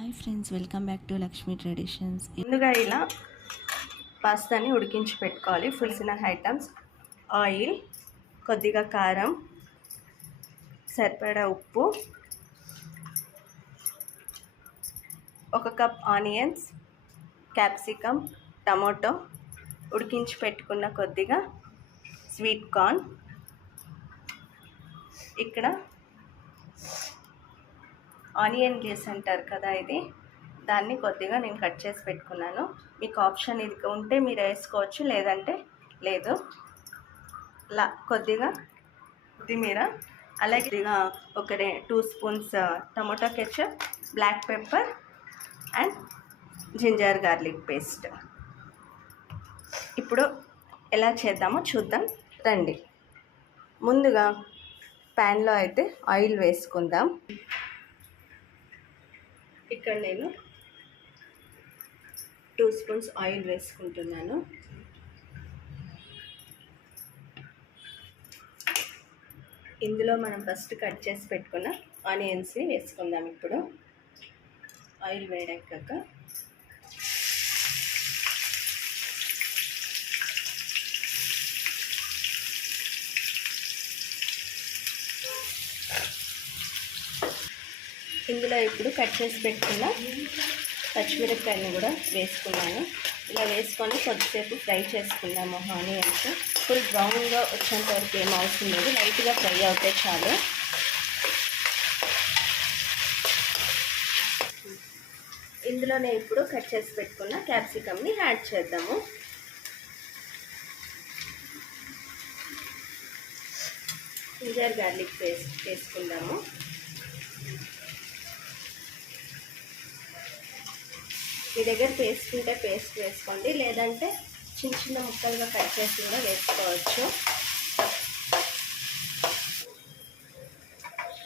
Hi friends, welcome back to Lakshmi traditions. ముందుగా ఇలా పాస్తాని ఉడికించి పెట్టుకోవాలి. పులిసిన ఐటమ్స్, ఆయిల్, కొద్దిగా కారం, సరిపడా ఉప్పు, 1 కప్ ఆనియన్స్, క్యాప్సికమ్, టమాటో, ఉడికించి పెట్టుకున్న కొద్దిగా స్వీట్ కార్న్. ఇక్కడ ఆనియన్ రైస్ అంటారు కదా, దాన్ని కొద్దిగా నేను కట్ చేసి పెట్టుకున్నాను. మీకు ఆప్షన్ ఇది ఉంటే మీరు వేసుకోవచ్చు, లేదంటే లేదు. కొద్దిగా కొత్తిమీర, అలాగే ఒక 2 spoons tomato ketchup, black pepper and ginger garlic paste. ఇప్పుడు ఎలా చేద్దామో చూద్దాం రండి. ముందుగా ప్యాన్లో అయితే ఆయిల్ వేసుకుందాం. ఇక్కడ నేను 2 స్పూన్స్ ఆయిల్ వేసుకుంటున్నాను. ఇందులో మనం ఫస్ట్ కట్ చేసి పెట్టుకున్న ఆనియన్స్ని వేసుకుందాం. ఇప్పుడు ఆయిల్ వేడెక్కాక ఇందులో ఇప్పుడు కట్ చేసి పెట్టుకున్న పచ్చిమిరపకాయలను కూడా వేసుకున్నాను. ఇలా వేసుకొని కొద్దిసేపు ఫ్రై చేసుకుందాము. ఆనియన్స్ ఫుల్ బ్రౌన్గా వచ్చేంత వరకు ఏం అవసరం లేదు, లైట్గా ఫ్రై అవుతే చాలు. ఇందులోనే ఇప్పుడు కట్ చేసి పెట్టుకున్న క్యాప్సికమ్ని యాడ్ చేద్దాము. జింజర్ గార్లిక్ పేస్ట్ వేసుకుందాము. మీ దగ్గర పేస్ట్ ఉంటే పేస్ట్ వేసుకోండి, లేదంటే చిన్న చిన్న ముక్కలుగా కట్ చేసి కూడా వేసుకోవచ్చు.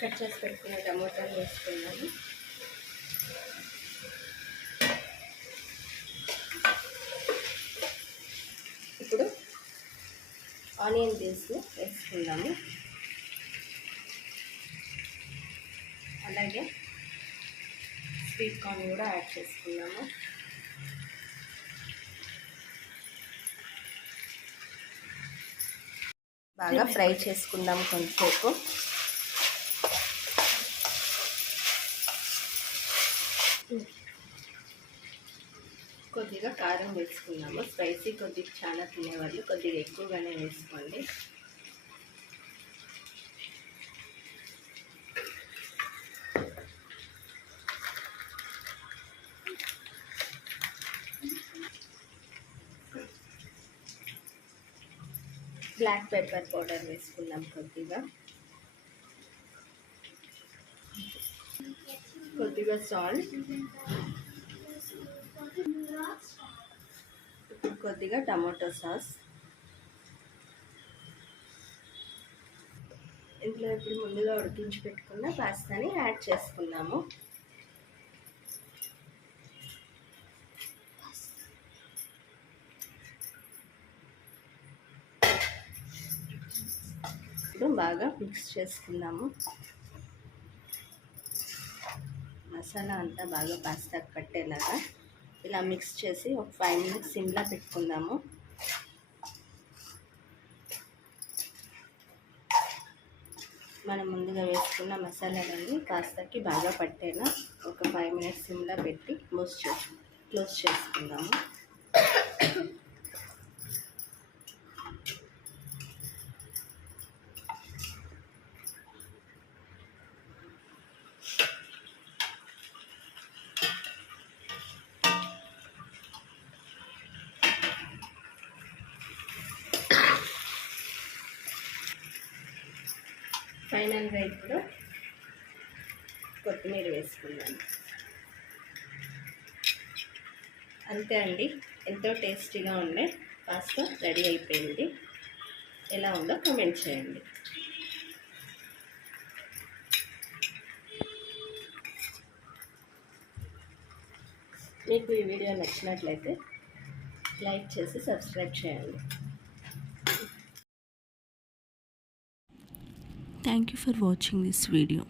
కట్ చేసి పెట్టుకున్న టమోటాలు వేసుకున్నాము. ఇప్పుడు ఆనియన్ పీస్ని వేసుకుందాము. అలాగే స్వీట్ కార్న్ కూడా యాడ్ చేసుకున్నాము. బాగా ఫ్రై చేసుకుందాం కొంచెంసేపు. కొద్దిగా కారం వేసుకున్నాము. స్పైసీ కొద్దిగా చాలా తినేవాళ్ళు కొద్దిగా ఎక్కువగానే వేసుకోండి. బ్లాక్ పెప్పర్ పౌడర్ వేసుకున్నాం కొద్దిగా సాల్ట్, కొద్దిగా టమాటో సాస్. ఇందులో ఇప్పుడు ముందుగా ఉడికించి పెట్టుకున్న పాస్తాని యాడ్ చేసుకున్నాము. ఇప్పుడు బాగా మిక్స్ చేసుకుందాము. మసాలా అంతా బాగా పాస్తాకు పట్టేలాగా ఇలా మిక్స్ చేసి ఒక 5 మినిట్స్ సిమ్లో పెట్టుకుందాము. మనం ముందుగా వేసుకున్న మసాలాలన్నీ పాస్తాకి బాగా పట్టేలా ఒక 5 మినిట్స్ సిమ్లో పెట్టి క్లోజ్ చేసుకుందాము. ఫైనల్గా ఇప్పుడు కొత్తిమీర వేసుకున్నాను. అంతే అండి, ఎంతో టేస్టీగా ఉండే పాస్తా రెడీ అయిపోయింది. ఎలా ఉందో కామెంట్ చేయండి. మీకు ఈ వీడియో నచ్చినట్లయితే లైక్ చేసి సబ్స్క్రైబ్ చేయండి. Thank you for watching this video.